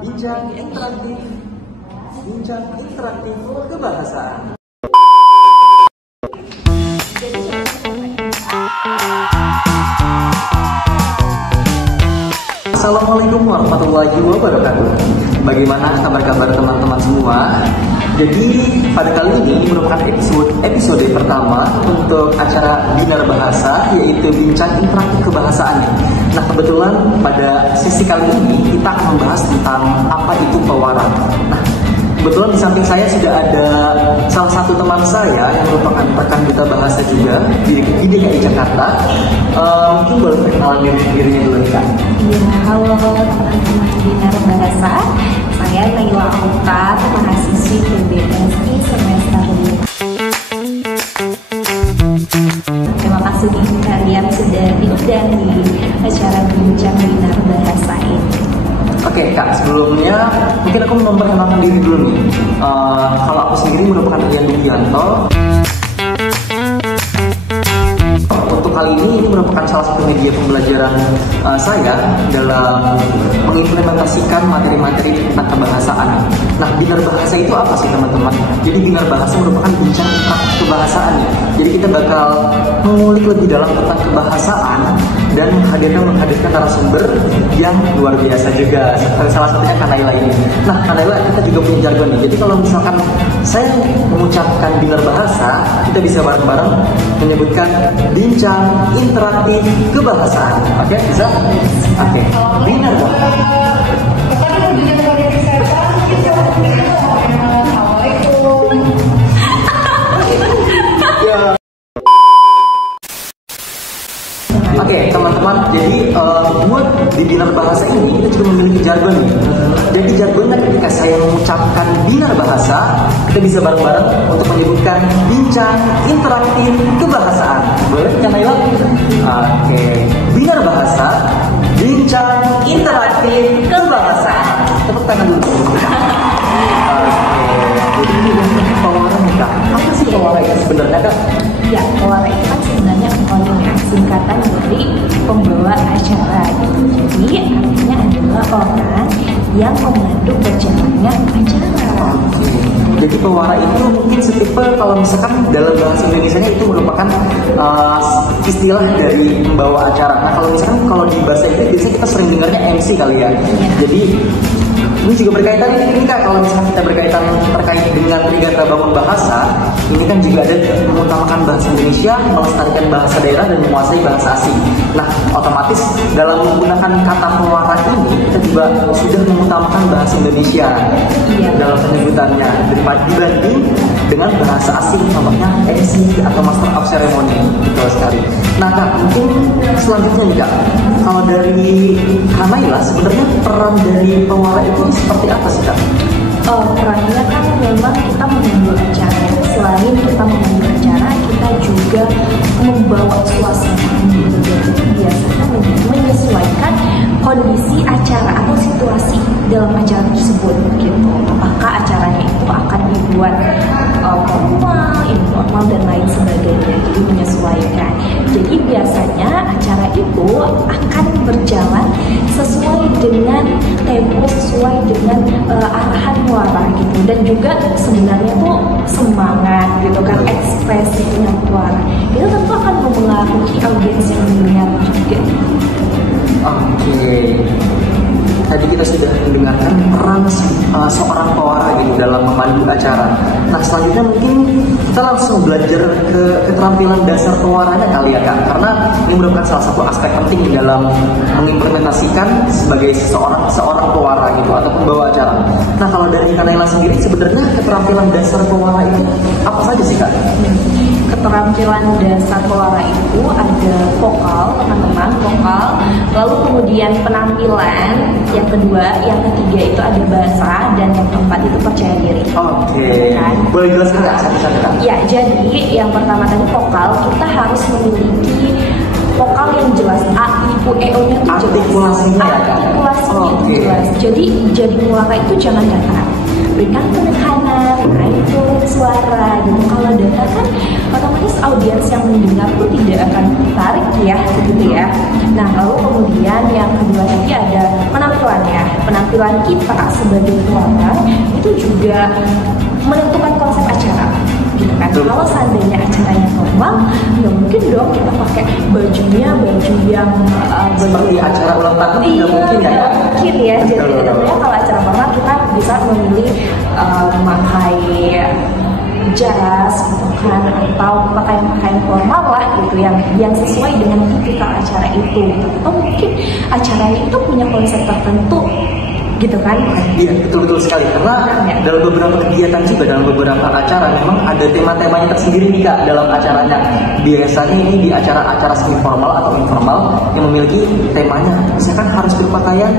Bincang interaktif, bincang interaktif kebahasaan. Assalamualaikum warahmatullahi wabarakatuh. Bagaimana kabar-kabar teman-teman semua? Jadi pada kali ini merupakan episode pertama untuk acara Binar Bahasa, yaitu Bincang Interaktif Kebahasaan. Nah, kebetulan pada sesi kali ini kita akan membahas tentang apa itu pewara. Nah, kebetulan di samping saya sudah ada salah satu teman saya yang merupakan rekan duta bahasa juga di DKI Jakarta. Mungkin boleh perkenalan dirinya dulu, Kak. Ya, halo teman-teman Binar Bahasa. Saya Naila Auta, mahasiswi PBSI semester 5. Terima kasih kalian sudah diundang di acara Bincang Binar Bahasa ini. Oke, Kak, sebelumnya mungkin aku memperkenalkan diri dulu nih. Kalau aku sendiri merupakan Rian Dugianto. Untuk kali ini merupakan salah satu media pembelajaran saya dalam mengimplementasikan materi-materi tentang kebahasaan. Nah, Binar Bahasa itu apa sih, teman-teman? Jadi Binar Bahasa merupakan bincang tentang kebahasaan. Jadi kita bakal mengulik lebih dalam tentang kebahasaan dan menghadirkan narasumber yang luar biasa juga. Salah satunya Kak Naila ini. Nah, Kak Naila, kita juga punya jargon nih. Jadi kalau misalkan saya mengucapkan Binar Bahasa, kita bisa bareng-bareng menyebutkan bincang interaktif kebahasaan. Oke, bisa? Oke, Binar Bahasa. Oke, teman-teman, jadi buat di Binar Bahasa ini kita juga memiliki jargon nih. Jadi jargonnya ketika saya mengucapkan Binar Bahasa, kita bisa bareng-bareng untuk menyebutkan bincang interaktif kebahasaan. Boleh, Kak Naila? Oke, Binar Bahasa, bincang interaktif kebahasaan. Tepuk tangan dulu. Oke, jadi ini pewara nih, Kak. Apa sih pewara itu sebenarnya, Kak? Ya, pewara itu kan sebenarnya singkatan dari pembawa acara. Jadi artinya adalah orang yang memandu berjalannya acara. Jadi pewara itu mungkin setipe, kalau misalkan dalam bahasa Indonesianya itu merupakan istilah dari pembawa acara. Nah, kalau misalkan kalau di bahasa Inggris biasanya kita sering dengarnya MC kali ya. Jadi ini juga berkaitan ini, Kak, kalau misalkan kita berkaitan terkait dengan Trigata Bangun Bahasa, ini kan juga ada mengutamakan bahasa Indonesia, melestarikan bahasa daerah dan menguasai bahasa asing. Nah, otomatis dalam menggunakan kata pewara ini kita juga sudah mengutamakan bahasa Indonesia dalam penyebutannya dibanding dengan bahasa asing, contohnya MC atau Master of Ceremony. Betul sekali. Nah, Kak, mungkin selanjutnya nih, Kak, kalau dari Kak Naila, sebenarnya peran dari pewara itu seperti apa sih, Kak? Perannya kan memang kita memandu acara. Selain kita memandu acara, kita juga membawa suasana. Jadi biasanya menyesuaikan kondisi acara atau situasi dalam acara tersebut gitu. Apakah acaranya itu akan dibuat formal, informal dan lain sebagainya. Jadi menyesuaikan. Jadi biasanya acara itu akan berjalan sesuai dengan tempo, sesuai dengan arahan muara gitu. Dan juga sebenarnya tuh semangat gitu kan, ekspresinya muara. Itu tentu akan mempengaruhi audiens yang mendengar juga. Oke. Tadi kita sudah mendengarkan peran seorang pewara gitu dalam memandu acara. Nah, selanjutnya mungkin kita langsung belajar ke keterampilan dasar pewaranya kali ya, Kak. Karena ini merupakan salah satu aspek penting dalam mengimplementasikan sebagai seorang pewara gitu atau pembawa acara. Nah, kalau dari Kak Naila sendiri, sebenarnya keterampilan dasar pewara itu apa saja sih, Kak? Keterampilan dasar pewara itu ada vokal, teman-teman, vokal, lalu kemudian penampilan, yang kedua, yang ketiga itu ada bahasa, dan yang keempat itu percaya diri. Oke. Boleh jelaskan nggak satu-satu, Kak? Ya, jadi yang pertama tadi vokal, kita harus memiliki vokal yang jelas, A, I, U, E, O nya itu jelas. Artikulasinya ya, Kak? Artikulasinya itu jelas. Jadi muara itu jangan datar. berikan penekanan, naik turun suara gitu. Kalau data kan otomatis audiens yang mendengar tuh tidak akan tertarik ya gitu ya. Nah lalu kemudian yang kedua tadi ada penampilannya. Penampilan kita sebagai pewarta itu juga menentukan konsep acara gitu kan. Kalau seandainya acaranya formal, nggak mungkin dong kita pakai bajunya baju yang seperti acara ulang tahun, iya, nggak mungkin ya. Mungkin ya. Jadi tentunya kalau acara formal kita bisa memilih memakai jas gitu kan, atau pakaian formal lah gitu yang sesuai dengan tipikal acara itu gitu. Atau mungkin acaranya itu punya konsep tertentu gitu kan. Iya, betul sekali. Karena dalam beberapa kegiatan juga, dalam beberapa acara memang ada tema-temanya tersendiri nih Kak dalam acaranya. Biasanya ini di acara-acara semi formal atau informal yang memiliki temanya, misalkan harus berpakaian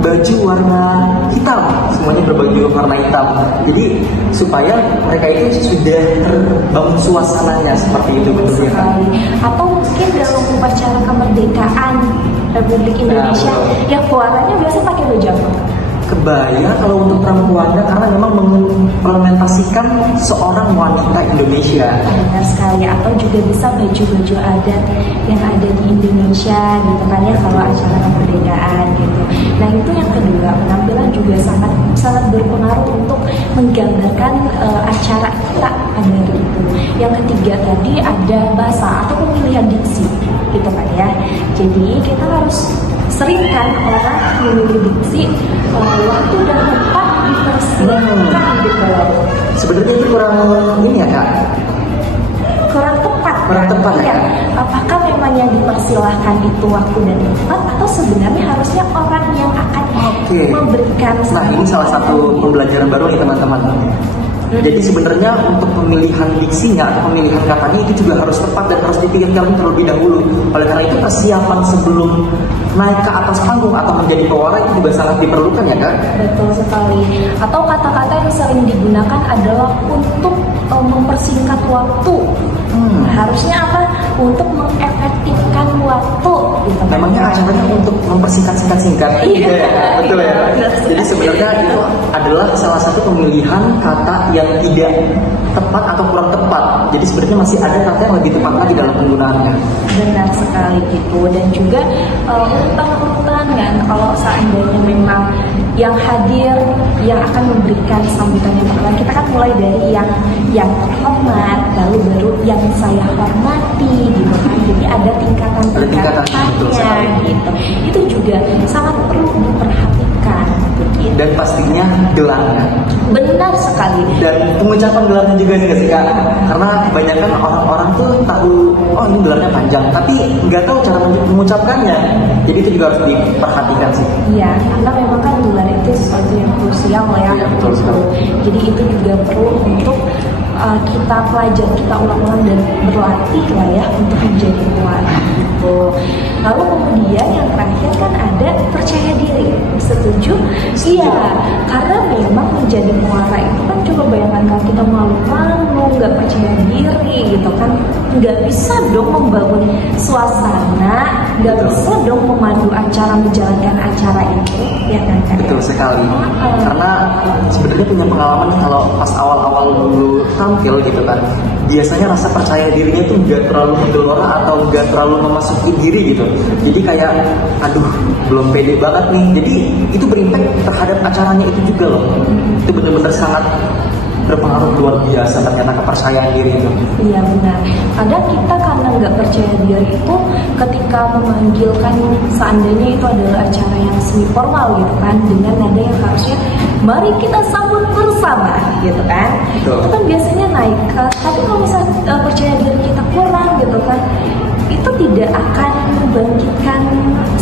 baju warna hitam, semuanya berbaju warna hitam. Jadi supaya mereka itu sudah terbangun suasananya seperti itu, betul ya Kak? Atau mungkin dalam upacara kemerdekaan Republik Indonesia, yang pewarnanya biasa pakai baju apa? Kebaya kalau untuk perempuannya, karena memang mengimplementasikan seorang wanita Indonesia. Benar sekali. Atau juga bisa baju-baju adat yang ada di Indonesia gitu kan ya, kalau acara kemerdekaan gitu. Nah itu yang kedua, penampilan juga sangat berpengaruh untuk menggambarkan acara kita pada hari itu. Yang ketiga tadi ada bahasa atau pemilihan diksi gitu kan ya. Jadi kita harus seringkan orang memilih diksi, waktu dan tempat dipersilakan gitu. Sebenarnya itu kurang ini ya Kak? Kurang tepat. Kurang tepat ya? Apakah memang yang dipersilahkan itu waktu dan tempat, atau sebenarnya harusnya orang yang akan memberikan? Nah ini salah satu pembelajaran baru nih teman-teman. Jadi sebenarnya untuk pemilihan diksinya atau pemilihan katanya itu juga harus tepat dan harus dipikirkan terlebih dahulu. Oleh karena itu persiapan sebelum naik ke atas panggung atau menjadi pewarna itu juga sangat diperlukan ya Kak? Betul sekali. Atau kata-kata yang sering digunakan adalah untuk mempersingkat waktu. Harusnya apa? Untuk mengefektifkan waktu gitu. Memangnya acaranya untuk mempersingkat-singkat gitu ya? Betul ya? Jadi sebenarnya itu adalah salah satu pemilihan kata yang tidak tepat atau kurang tepat. Jadi sebenarnya masih ada kata yang lebih tepat lagi dalam penggunaannya. Benar sekali gitu. Dan juga urutan-urutan kan, kalau seandainya memang yang hadir yang akan memberikan sambutan yang pertama, kita kan mulai dari yang terhormat, lalu baru yang saya hormati gitu kan. Jadi ada tingkatan-tingkatannya gitu. Itu juga sangat perlu diperhatikan gitu. Dan pastinya gelarnya. Benar sekali. Dan pengucapan gelarnya juga sih Kak. Karena kebanyakan orang-orang tuh tahu, oh ini gelarnya panjang, tapi nggak tahu cara mengucapkannya. Jadi itu juga harus diperhatikan sih. Iya, karena memang kan gelar itu sesuatu yang krusial ya. Ya, betul sekali. Jadi itu juga perlu untuk kita pelajari, kita ulang-ulang dan berlatih lah ya untuk menjadi pewarna gitu. Lalu kemudian yang terakhir kan ada percaya diri. Setuju? Iya, karena memang menjadi pewarna itu kan, coba bayangkan kalau kita malu-malu, nggak percaya diri gitu kan, nggak bisa dong membangun suasana, nggak bisa dong memandu acara, menjalankan acara itu, ya kan? Betul sekali. Karena sebenarnya punya pengalaman nih, kalau pas awal-awal dulu tampil gitu kan, biasanya rasa percaya dirinya tuh nggak terlalu menggelora atau nggak terlalu memasuki diri gitu. Jadi kayak, aduh belum pede banget nih. Jadi itu berimpact terhadap acaranya itu juga loh. Itu benar-benar sangat berpengaruh luar biasa ternyata kepercayaan diri itu. Iya benar. Kadang kita karena nggak percaya diri itu ketika memanggilkan, seandainya itu adalah acara yang semi formal gitu kan, dengan nada yang harusnya mari kita sambut bersama gitu kan. Betul. Itu kan biasanya naik. Tapi kalau misalnya percaya diri kita kurang gitu kan, itu tidak akan membangkitkan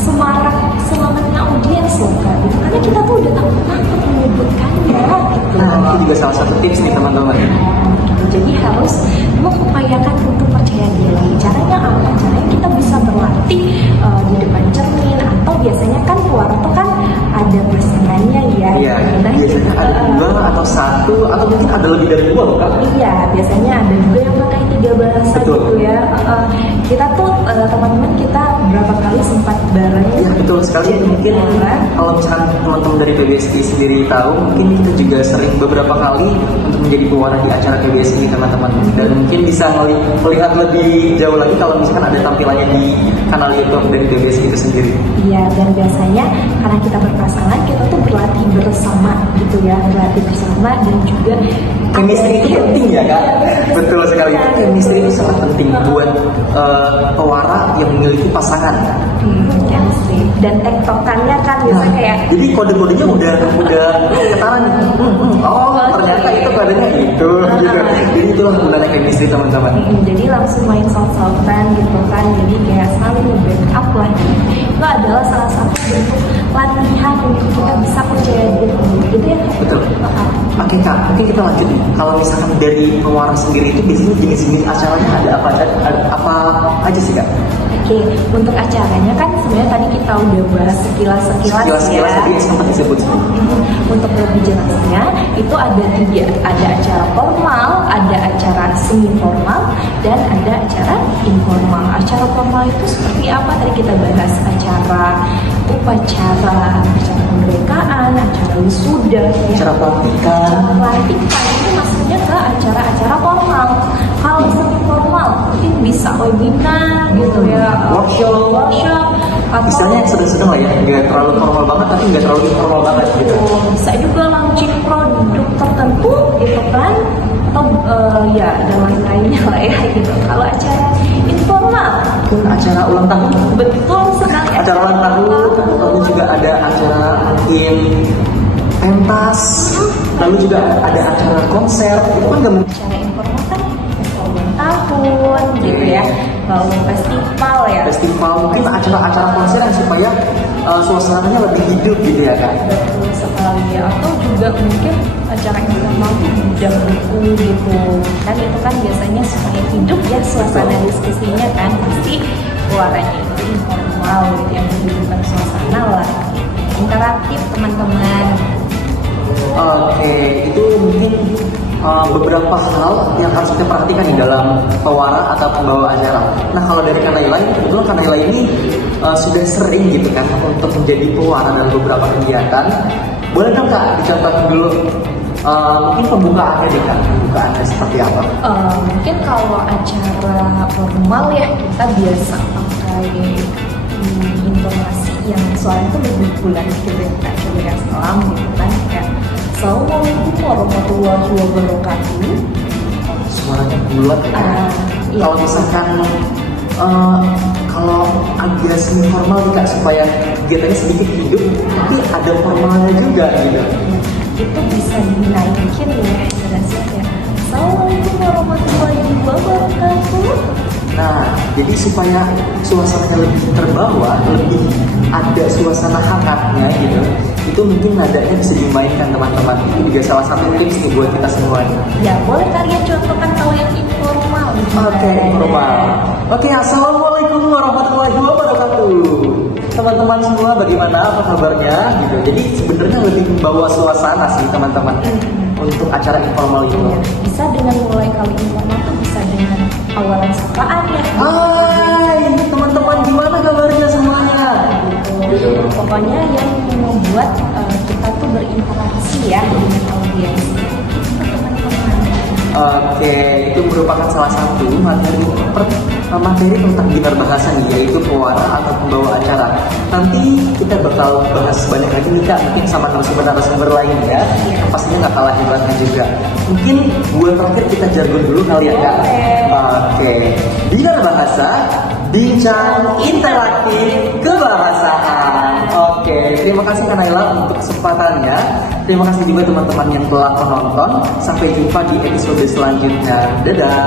semangatnya audiens loh kan, gitu. Karena kita tuh udah takut menyebutkannya gitu. Nah itu juga salah satu tips nih teman-teman. Jadi harus mengupayakan untuk percaya diri. Caranya apa? Caranya kita bisa berlatih di depan cermin, atau biasanya kan pewarna tuh kan ada pasangannya ya. Iya, nah, biasanya ada 2 Hmm. atau satu atau mungkin ada lebih dari 2 loh Kak? Iya, biasanya ada juga yang pakai 3 bahasa. Betul. Gitu ya. Kita tuh teman-teman kita berapa kali sempat bareng. Ya betul sekali. Mungkin kalau misalkan teman-teman dari PBSI sendiri tahu, mungkin kita juga sering beberapa kali untuk menjadi pewarna di acara PBSI teman-teman. Dan mungkin bisa melihat lebih jauh lagi kalau misalkan ada tampilannya di kanal YouTube dari PBSI itu sendiri. Iya, dan biasanya karena kita berpasangan, kita tuh berlatih bersama gitu ya, berlatih bersama dan juga Chemistry itu penting ya Kak? Betul sekali. Chemistry itu sangat penting buat pewarna yang memiliki pasangan. Chemistry dan tektokannya kan biasa kayak. Jadi kode-kodenya udah ketara nih. Oh ternyata itu kodenya itu gitu. Jadi itulah gunanya chemistry teman-teman. Jadi langsung main soft-softan gitu kan. Jadi kayak saling backup lah. Itu adalah salah satu bentuk latihan untuk kita bisa percaya diri gitu ya. Betul. Oke Kak, mungkin kita lanjut nih. Kalau misalkan dari pewarna sendiri itu biasanya jenis-jenis acaranya ada apa aja sih Kak? Oke, untuk acaranya kan sebenarnya tadi kita udah bahas sekilas ya. Tadi sempat disebut. Untuk lebih jelasnya itu ada 3, ada acara formal, ada acara semi formal, dan ada acara informal. Acara formal itu seperti apa? Tadi kita bahas acara upacara kemerdekaan, acara wisuda, acara pelantikan. Itu maksudnya ke acara-acara formal. Kalau semi formal mungkin bisa webinar gitu ya, workshop atau misalnya yang sedang-sedang lah ya, nggak terlalu formal banget tapi nggak terlalu informal banget gitu. Bisa juga launching produk tertentu gitu kan, atau ya dan lain-lainnya lah ya gitu. Kalau acara informal mungkin acara ulang tahun. Betul sekali. Acara ulang tahun, lalu juga ada acara mungkin pentas, lalu juga ada acara konser. Itu kan nggak mungkin. Acara informal kan ulang tahun gitu ya, lalu festival ya. Festival mungkin acara-acara konser yang supaya suasananya lebih hidup gitu ya Kak. Betul sekali ya. Atau juga mungkin acara informal itu bidang buku gitu kan, itu kan biasanya supaya hidup ya suasana diskusinya kan, pasti suaranya itu informal gitu yang menghidupkan suasana lah, interaktif teman-teman. Oke, itu mungkin beberapa hal yang harus kita perhatikan di dalam pewarna atau pembawa acara. Nah kalau dari Kak Naila, kebetulan Kak Naila ini sudah sering gitu kan untuk menjadi pewarna dalam beberapa kegiatan. Boleh dong Kak dicontohin dulu mungkin pembukaannya deh Kak, pembukaannya seperti apa? Mungkin kalau acara formal ya kita biasa pakai informasi yang soalnya itu lebih bulan gitu ya Kak, coba ya salam gitu kan, kayak Assalamualaikum warahmatullahi wabarakatuh. Suaranya bulat ya. Iya. Kalau misalkan kalau agak semi formal nih Kak, supaya kegiatannya sedikit hidup tapi ada formalnya juga gitu. Itu bisa dinaikin ya jelasnya kayak Assalamualaikum warahmatullahi wabarakatuh. Nah, jadi supaya suasananya lebih terbawa, lebih ada suasana hangatnya gitu, itu mungkin nadanya bisa dimainkan teman-teman. Itu juga salah satu tips nih buat kita semuanya. Ya boleh kalian contohkan kalau yang informal. Oke, informal. Oke, assalamualaikum warahmatullahi wabarakatuh. Teman-teman semua, bagaimana? Apa kabarnya? Gitu. Jadi sebenarnya lebih membawa suasana sih teman-teman untuk acara informal itu. Bisa dengan mulai kalau informal tuh bisa dengan awalan sapaan ya. Hai teman-teman, gimana kabarnya semuanya? Gitu. Pokoknya yang membuat kita tuh berinteraksi ya dengan audiens. Oke, itu merupakan salah satu materi tentang bidang bahasa nih, yaitu pewarna atau pembawa acara. Nanti kita bakal bahas banyak lagi nih Kak, mungkin sama narasumber lain ya. Pastinya nggak kalah hebatnya juga. Mungkin buat terakhir kita jargon dulu kali ya Kak. Oke, Binar Bahasa, bincang interaktif kebahasaan. Oke, terima kasih Kak Naila untuk kesempatannya. Terima kasih juga teman-teman yang telah menonton. Sampai jumpa di episode selanjutnya. Dadah.